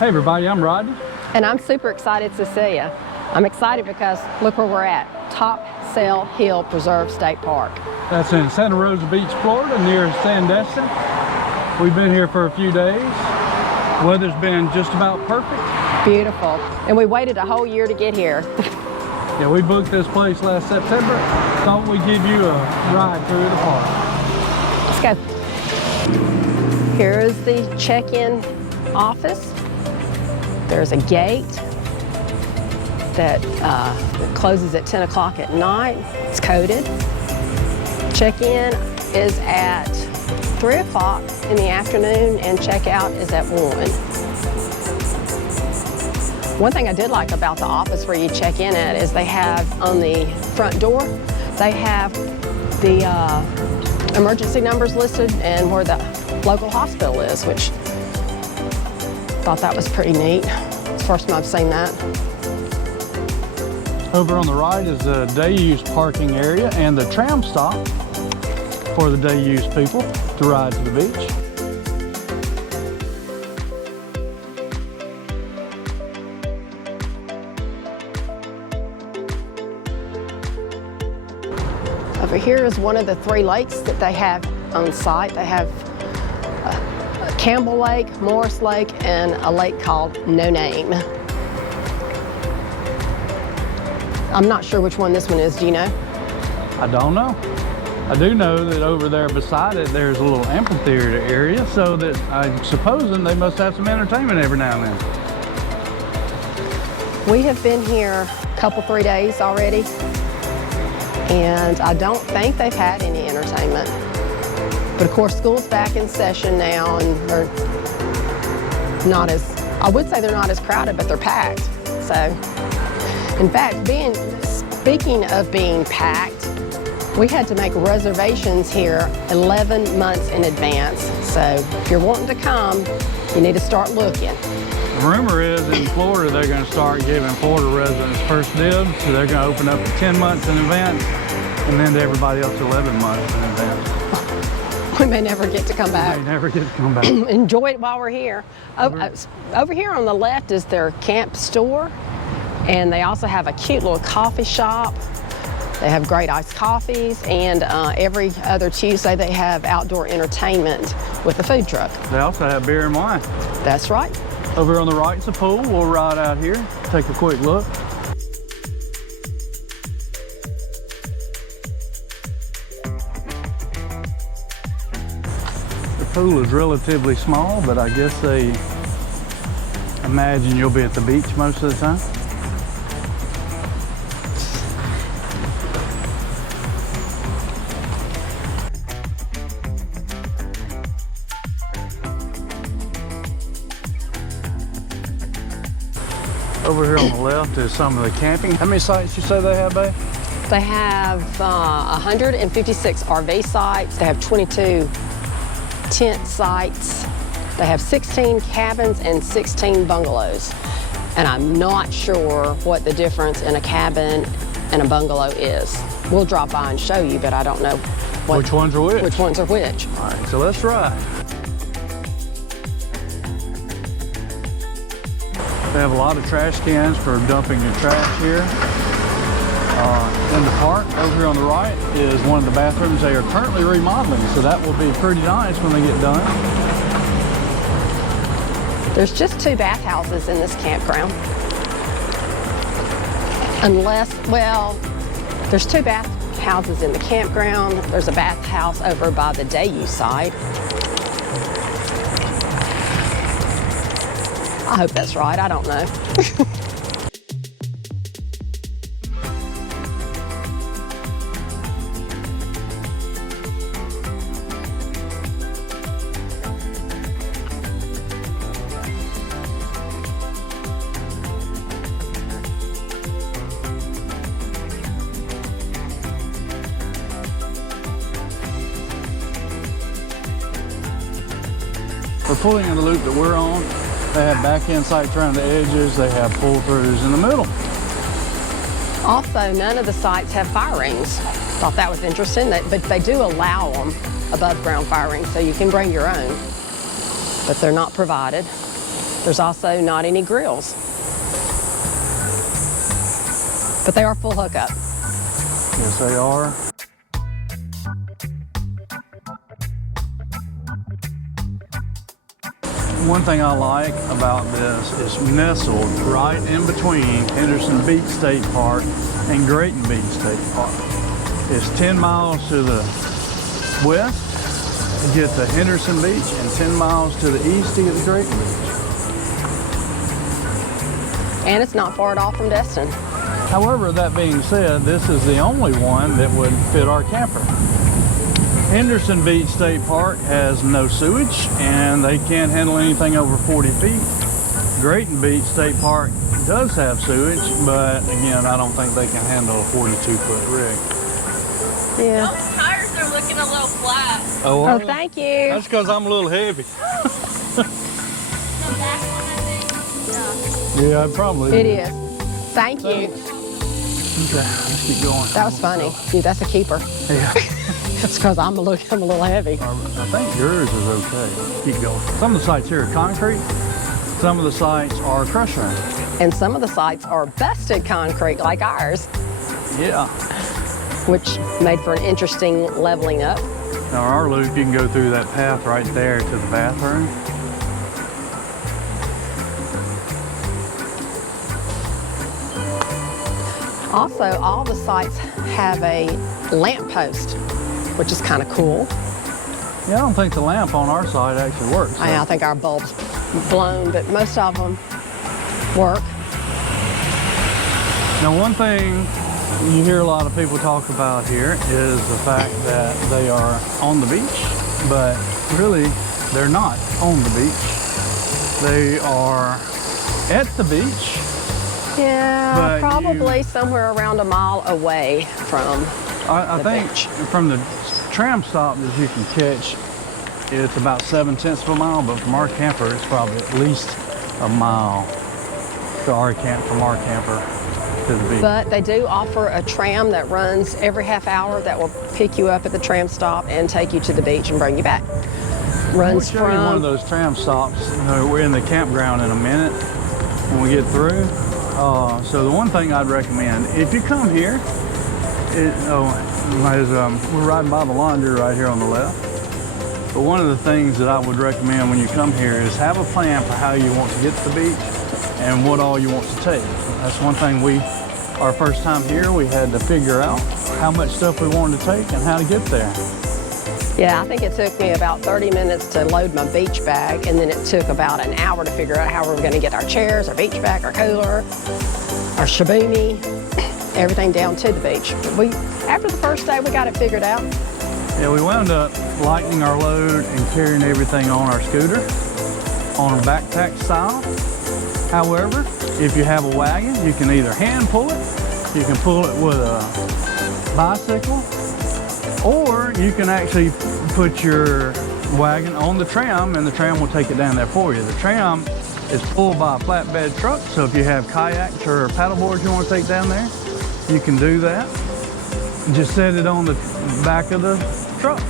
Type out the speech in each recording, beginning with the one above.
Hey everybody, I'm Rodney. And I'm super excited to see you. I'm excited because look where we're at, Topsail Hill Preserve State Park. That's in Santa Rosa Beach, Florida, near Sandestin. We've been here for a few days. Weather's been just about perfect. Beautiful. And we waited a whole year to get here. Yeah, we booked this place last September. Thought we'd give you a ride through the park. Let's go. Here is the check-in office. There's a gate that closes at 10 o'clock at night. It's coded. Check-in is at 3 o'clock in the afternoon and check-out is at 1. One thing I did like about the office where you check in at is they have on the front door, they have the emergency numbers listed and where the local hospital is, which thought that was pretty neat. It's the first time I've seen that. Over on the right is the day-use parking area and the tram stop for the day-use people to ride to the beach. Over here is one of the 3 lakes that they have on site. They have Campbell Lake, Morris Lake, and a lake called No Name. I'm not sure which one this one is, do you know? I don't know. I do know that over there beside it there's a little amphitheater area, so that I'm supposing they must have some entertainment every now and then. We have been here a couple, 3 days already, and I don't think they've had any entertainment. But of course, school's back in session now, and they're not as, I would say they're not as crowded, but they're packed. So, in fact, speaking of being packed, we had to make reservations here 11 months in advance. So, if you're wanting to come, you need to start looking. The rumor is in Florida they're going to start giving Florida residents first dibs, so they're going to open up to 10 months in advance, and then to everybody else 11 months in advance. We may never get to come back. We may never get to come back. Enjoy it while we're here. Over here on the left is their camp store, and they also have a cute little coffee shop. They have great iced coffees, and every other Tuesday they have outdoor entertainment with a food truck. They also have beer and wine. That's right. Over on the right is a pool. We'll ride out here, take a quick look. The pool is relatively small, but I guess they imagine you'll be at the beach most of the time. Over here on the left is some of the camping. How many sites you say they have, babe? They have 156 RV sites. They have 22 tent sites. They have 16 cabins and 16 bungalows. And I'm not sure what the difference in a cabin and a bungalow is. We'll drop by and show you, but I don't know which ones are which. Which ones are which. All right, so let's ride. They have a lot of trash cans for dumping your trash here. In the park, over here on the right, is one of the bathrooms they are currently remodeling, so that will be pretty nice when they get done. There's just 2 bathhouses in this campground. Unless, well, there's 2 bathhouses in the campground. There's a bathhouse over by the day-use site. I hope that's right, I don't know. We're pulling in the loop that we're on. They have back-end sites around the edges. They have pull-throughs in the middle. Also, none of the sites have fire rings. Thought that was interesting, but they do allow them above ground fire rings, so you can bring your own, but they're not provided. There's also not any grills. But they are full hookup. Yes, they are. One thing I like about this is nestled right in between Henderson Beach State Park and Grayton Beach State Park. It's 10 miles to the west to get to Henderson Beach and 10 miles to the east to get to Grayton Beach. And it's not far at all from Destin. However, that being said, this is the only one that would fit our camper. Henderson Beach State Park has no sewage and they can't handle anything over 40 feet. Grayton Beach State Park does have sewage, but again, I don't think they can handle a 42-foot rig. Yeah. Those tires are looking a little flat. Oh, thank you. That's because I'm a little heavy. The back one, I think. Yeah, probably. It is. Thank you. Okay, let's keep going. That was funny. Dude, that's a keeper. Yeah. It's because I'm a little heavy. I think yours is okay. Keep going. Some of the sites here are concrete. Some of the sites are crushed iron. And some of the sites are busted concrete like ours, Yeah. which made for an interesting leveling up. Now our loop, you can go through that path right there to the bathroom. Also, all the sites have a lamp post, which is kind of cool. Yeah, I don't think the lamp on our side actually works. So. I think our bulb's blown, but most of them work. Now one thing you hear a lot of people talk about here is the fact that they are on the beach, but really they're not on the beach. They are at the beach. Yeah, But probably somewhere around a mile away from I the think beach. from the tram stop that you can catch, it's about 7/10 of a mile, but from our camper, it's probably at least a mile to our from our camper to the beach. But they do offer a tram that runs every half hour that will pick you up at the tram stop and take you to the beach and bring you back. We'll Runs show you one of from, those tram stops. You know, we're in the campground in a minute when we get through. So the one thing I'd recommend, if you come here, we're riding by the laundry right here on the left. But one of the things that I would recommend when you come here is have a plan for how you want to get to the beach and what all you want to take. That's one thing our first time here, we had to figure out how much stuff we wanted to take and how to get there. yeah, I think it took me about 30 minutes to load my beach bag, and then it took about an hour to figure out how we were going to get our chairs, our beach bag, our cooler, our shaboonie, everything down to the beach. But after the first day, we got it figured out. Yeah, we wound up lightening our load and carrying everything on our scooter on a backpack style. However, if you have a wagon, you can either hand pull it, you can pull it with a bicycle, or you can actually put your wagon on the tram and the tram will take it down there for you. The tram is pulled by a flatbed truck, so if you have kayaks or paddle boards you want to take down there, you can do that. Just set it on the back of the truck.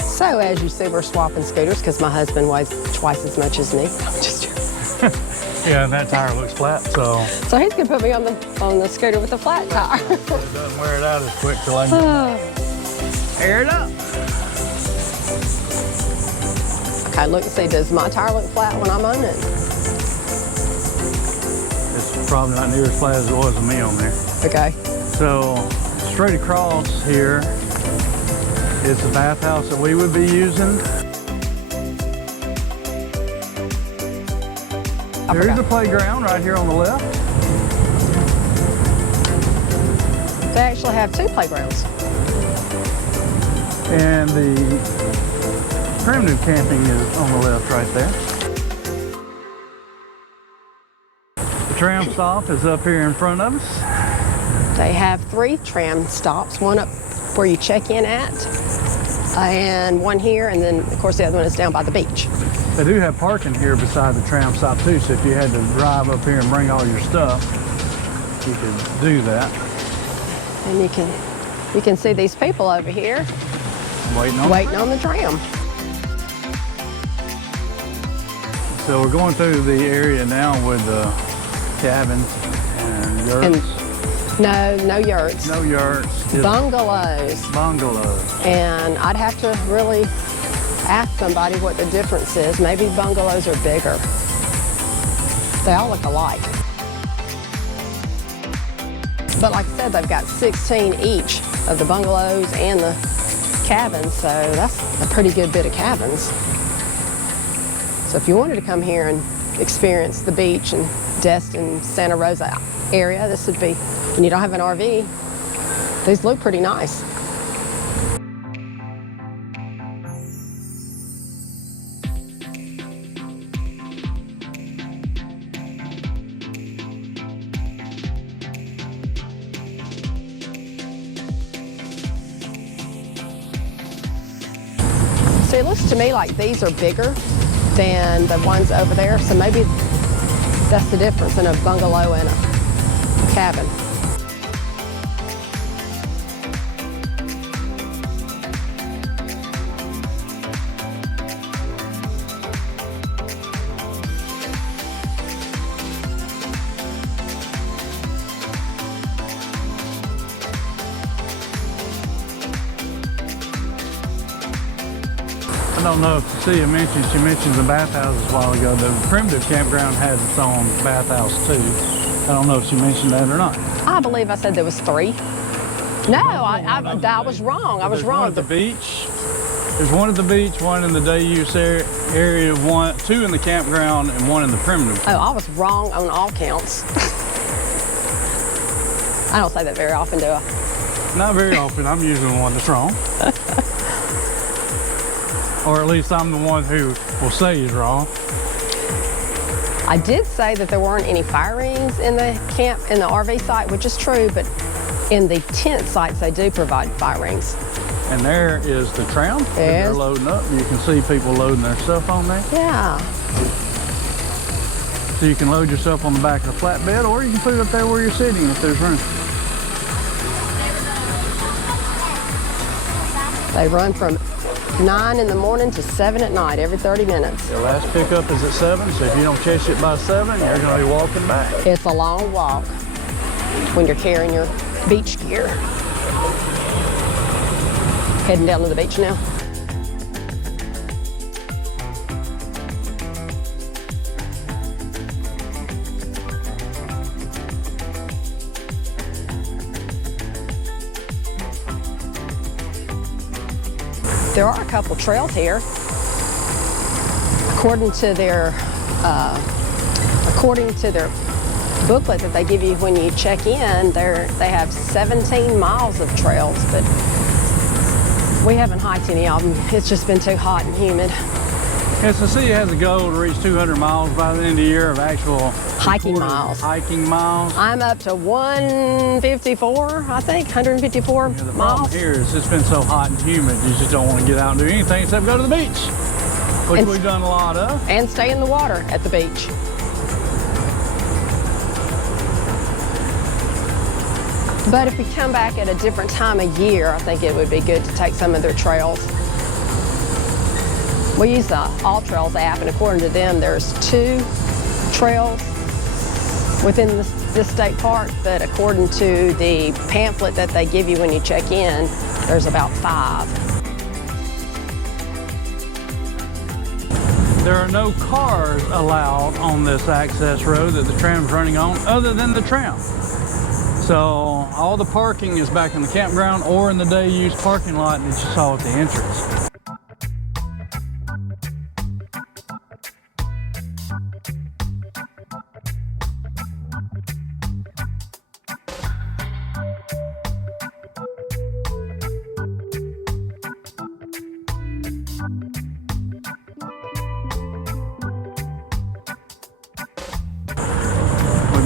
So as you see, we're swapping scooters because my husband weighs twice as much as me. Just Yeah, and that tire looks flat, so So he's gonna put me on the scooter with a flat tire. it doesn't wear it out as quick till I air it up. Okay, look and see, does my tire look flat when I'm on it? It's probably not near as flat as it was with me on there. Okay. So straight across here is the bathhouse that we would be using. Here's the playground right here on the left. They actually have two playgrounds. And the primitive camping is on the left right there. The tram stop is up here in front of us. They have 3 tram stops, one up where you check in at, and one here, and then of course the other one is down by the beach. They do have parking here beside the tram stop too, so if you had to drive up here and bring all your stuff, you could do that. And you can see these people over here Waiting on the tram. So we're going through the area now with the cabins and yurts. No yurts. No yurts. Just Bungalows. bungalows. And I'd have to really ask somebody what the difference is. Maybe bungalows are bigger. They all look alike. But like I said, they've got 16 each of the bungalows and the cabins, so that's a pretty good bit of cabins. So if you wanted to come here and experience the beach and Destin, Santa Rosa area, this would be, and you don't have an RV, these look pretty nice. So it looks to me like these are bigger than the ones over there, so maybe that's the difference in a bungalow and a cabin. I don't know if Cecilia mentioned, she mentioned the bathhouses a while ago. The primitive campground has its own bathhouse too. I don't know if she mentioned that or not. I believe I said there was 3. No, I was wrong. I was wrong. One at the beach. There's one at the beach, one in the day use area, 2 in the campground, and 1 in the primitive. Oh, I was wrong on all counts. I don't say that very often, do I? Not very often. I'm usually the one that's wrong. Or at least I'm the one who will say he's wrong. I did say that there weren't any fire rings in the RV site, which is true, but in the tent sites, they do provide fire rings. And there is the tram. Yes. They're loading up. You can see people loading their stuff on there. Yeah. So you can load yourself on the back of the flatbed, or you can put it up there where you're sitting if there's room. They run from 9 in the morning to 7 at night, every 30 minutes. The last pickup is at 7, so if you don't catch it by 7, you're going to be walking back. It's a long walk when you're carrying your beach gear. Heading down to the beach now. There are a couple trails here. According to their booklet that they give you when you check in, they have 17 miles of trails, but we haven't hiked any of them. It's just been too hot and humid. Yeah, Cecilia has a goal to reach 200 miles by the end of the year of actual Hiking miles. Hiking miles. I'm up to 154, I think, 154 The problem miles. here is it's been so hot and humid, you just don't want to get out and do anything except go to the beach, which And- we've done a lot of. And stay in the water at the beach. But if we come back at a different time of year, I think it would be good to take some of their trails. We use the All Trails app, and according to them, there's 2 trails within this state park, but according to the pamphlet that they give you when you check in, there's about 5. There are no cars allowed on this access road that the tram's running on other than the tram. So all the parking is back in the campground or in the day use parking lot that you saw at the entrance.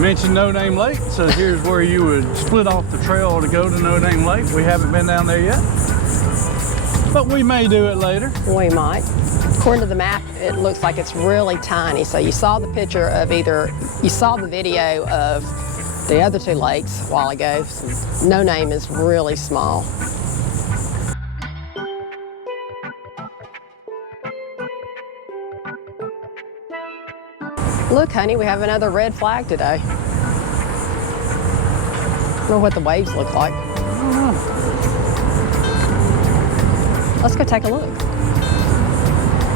Mentioned No Name Lake, so here's where you would split off the trail to go to No Name Lake. We haven't been down there yet, but we may do it later. We might. According to the map, it looks like it's really tiny. So you saw the picture of you saw the video of the other two lakes a while ago. So No Name is really small. Look, honey, we have another red flag today. I don't know what the waves look like. Let's go take a look.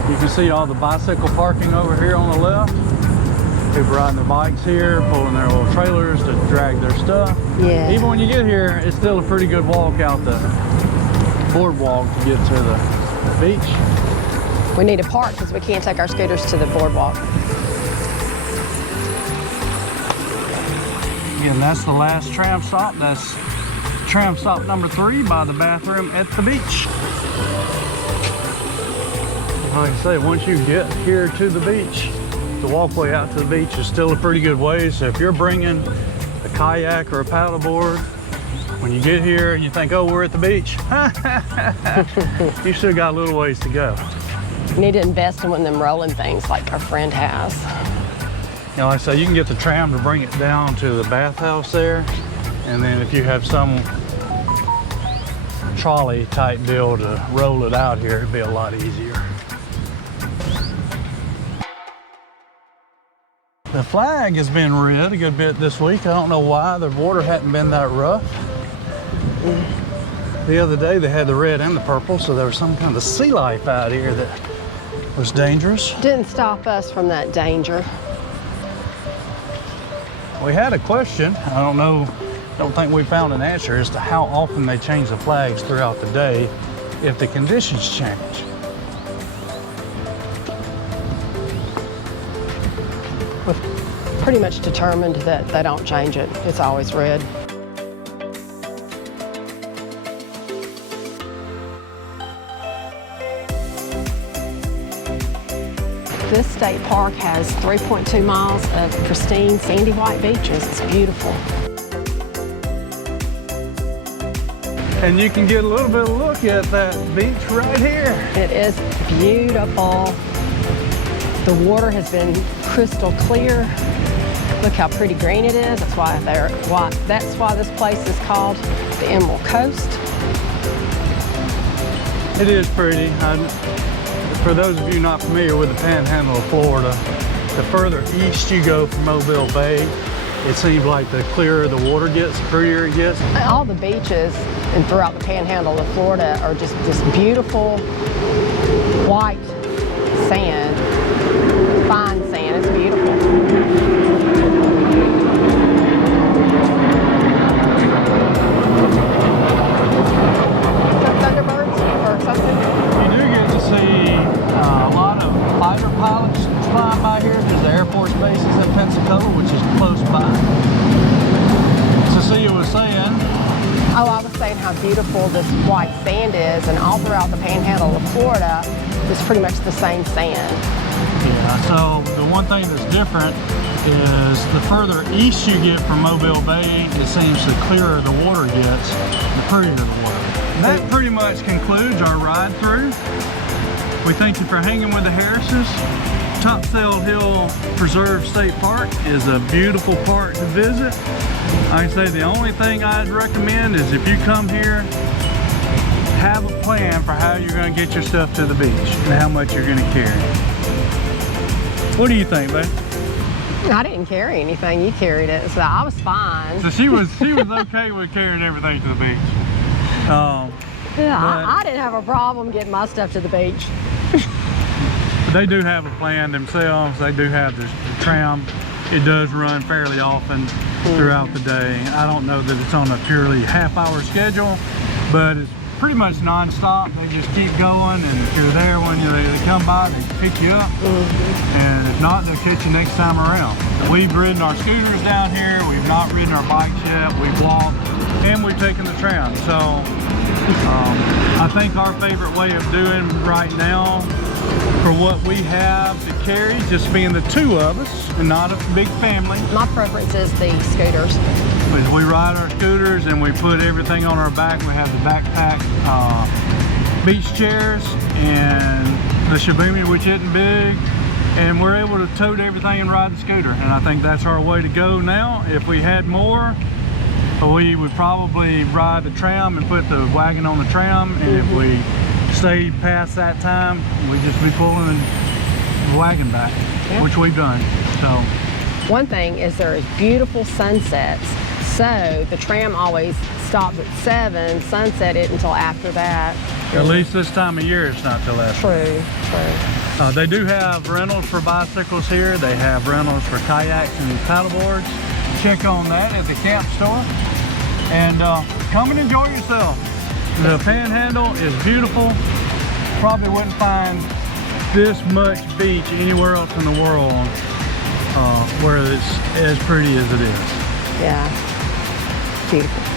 You can see all the bicycle parking over here on the left. People riding their bikes here, pulling their little trailers to drag their stuff. Yeah. Even when you get here, it's still a pretty good walk out the boardwalk to get to the beach. We need to park because we can't take our scooters to the boardwalk. Again, that's the last tram stop. That's tram stop number 3 by the bathroom at the beach. Like I say, once you get here to the beach, the walkway out to the beach is still a pretty good way. So if you're bringing a kayak or a paddleboard, when you get here and you think, oh, we're at the beach, you still got a little ways to go. We need to invest in one of them rolling things like our friend has. You know, like I say, you can get the tram to bring it down to the bathhouse there. And then if you have some trolley type deal to roll it out here, it'd be a lot easier. The flag has been red a good bit this week. I don't know why. The water hadn't been that rough. The other day they had the red and the purple, so there was some kind of sea life out here that was dangerous. Didn't stop us from that danger. We had a question. I don't think we found an answer as to how often they change the flags throughout the day if the conditions change. We're pretty much determined that they don't change it. It's always red. This state park has 3.2 miles of pristine sandy white beaches. It's beautiful. And you can get a little bit of a look at that beach right here. It is beautiful. The water has been crystal clear. Look how pretty green it is. That's why this place is called the Emerald Coast. It is pretty. For those of you not familiar with the panhandle of Florida, the further east you go from Mobile Bay, it seems like the clearer the water gets, the prettier it gets. All the beaches and throughout the panhandle of Florida are just this beautiful white sand, fine sand. It's beautiful. Thunderbirds or something? You do get to see a lot of fighter pilots flying by here because the Air Force Base is in Pensacola, which is close by. Cecilia was saying, Oh, I was saying how beautiful this white sand is, and all throughout the panhandle of Florida, it's pretty much the same sand. yeah, so the one thing that's different is the further east you get from Mobile Bay, it seems the clearer the water gets, the prettier the water. That pretty much concludes our ride through. We thank you for hanging with the Harrises. Topsail Hill Preserve State Park is a beautiful park to visit. Like I say, the only thing I'd recommend is if you come here, have a plan for how you're going to get your stuff to the beach and how much you're going to carry. What do you think, babe? I didn't carry anything. You carried it, so I was fine. So she was okay with carrying everything to the beach. Yeah, I didn't have a problem getting my stuff to the beach. They do have a plan themselves. They do have the tram. It does run fairly often throughout the day. I don't know that it's on a purely half-hour schedule, but it's pretty much non-stop. They just keep going, and if you're there when they come by, they pick you up. And if not, they'll catch you next time around. We've ridden our scooters down here. We've not ridden our bikes yet. We've walked, and we've taken the tram. So I think our favorite way of doing right now, for what we have to carry, just being the two of us and not a big family. My preference is the scooters. We ride our scooters and we put everything on our back. We have the backpack beach chairs and the Shibumi, which isn't big. and we're able to tote everything and ride the scooter. And I think that's our way to go now. If we had more, we would probably ride the tram and put the wagon on the tram. And if we stayed past that time, we'd just be pulling the wagon back, which we've done. So one thing is there is beautiful sunsets. So the tram always stops at 7, sunset it until after that. At least this time of year, it's not till after. True. They do have rentals for bicycles here. They have rentals for kayaks and paddleboards. Check on that at the camp store. And come and enjoy yourself. The Panhandle is beautiful. Probably wouldn't find this much beach anywhere else in the world where it's as pretty as it is. Yeah, beautiful.